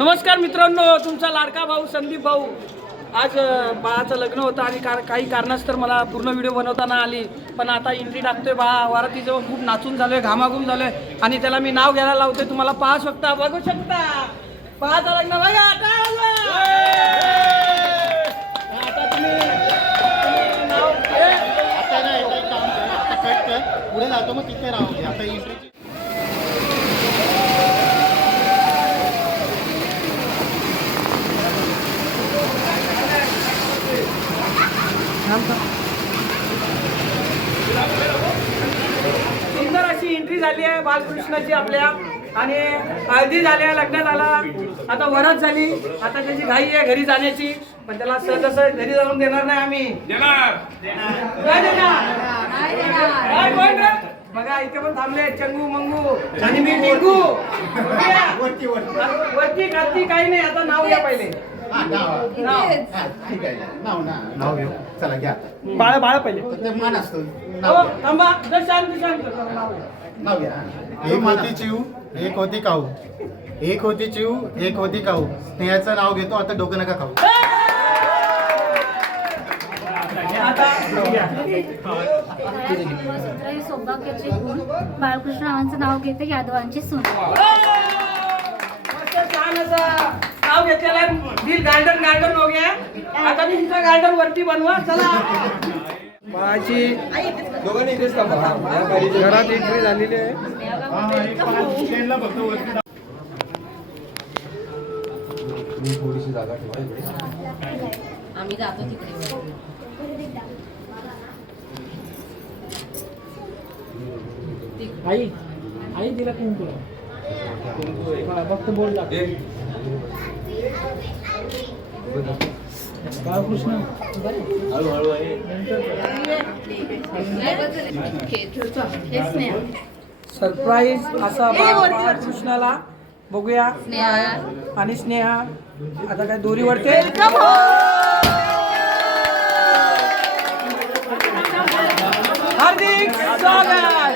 नमस्कार मित्रांनो तुमचा लाडका भाऊ संदीप भाऊ. आज बाळाचं लग्न होतं आणि कार काही कारणास्तर मला पूर्ण व्हिडिओ बनवताना आली. पण आता एंट्री टाकतोय बाळा. वारातीजवळ खूप नाचून झालोय घामाघूम झालोय. आणि त्याला मी नाव घ्यायला लावतोय. तुम्हाला पाहा शकता बघू शकता. बाळाचं लग्न बघा आता आता तुम्ही नाव पुढे जातो मग तिथे राहू आता एंट्रीची सुंदर अशी एंट्री झाली आहे बालकृष्णाची आपल्या. आणि हळदी झाली आहे लग्न झाला आता वरात झाली. आता त्याची घाई आहे घरी जाण्याची. पण त्याला सहज घरी जाऊन देणार नाही आम्ही. काय देणार? काय कोण रे? बघा इथे पण थांबले. चंगू मंगू. आणि मी टिंगू वरती वरती. काही नाही. आता नाव घ्या पहिले. हा नाव नाव हा ठीक आहे नाव ना नाव घेऊ चला घ्या बाळा बाळा पहिले तर ते मान असतो नाव घ्या. थांबा जर शांत शांत नाव घ्या. नाव घ्या हा. एक होती चिव एक होती काऊ एक होती चिव एक होती काऊ स्नेहाचं नाव घेतो आता डोकं नका खाऊ आता मंगळसूत्र हे सौभाग्याचे गुण बाळकृष्ण रावांचं नाव घेते यादवांची सून मस्त छान असं नाव घेतलेलं आहे. दिल गार्डन गार्डन हो गया. आता तुमचं गार्डन वरती बनवा चला. बाळाची घरात एंट्री झालेली आहे. वरती आम्ही जातो तिकडे. आई आई तिला कुंकू. फक्त बोल लाव. बाळकृष्ण सरप्राईज असा बाळ- बाळकृष्णाला बघूया. स्नेहा. आणि स्नेहा आता काय दोरी वरते? हार्दिक स्वागत.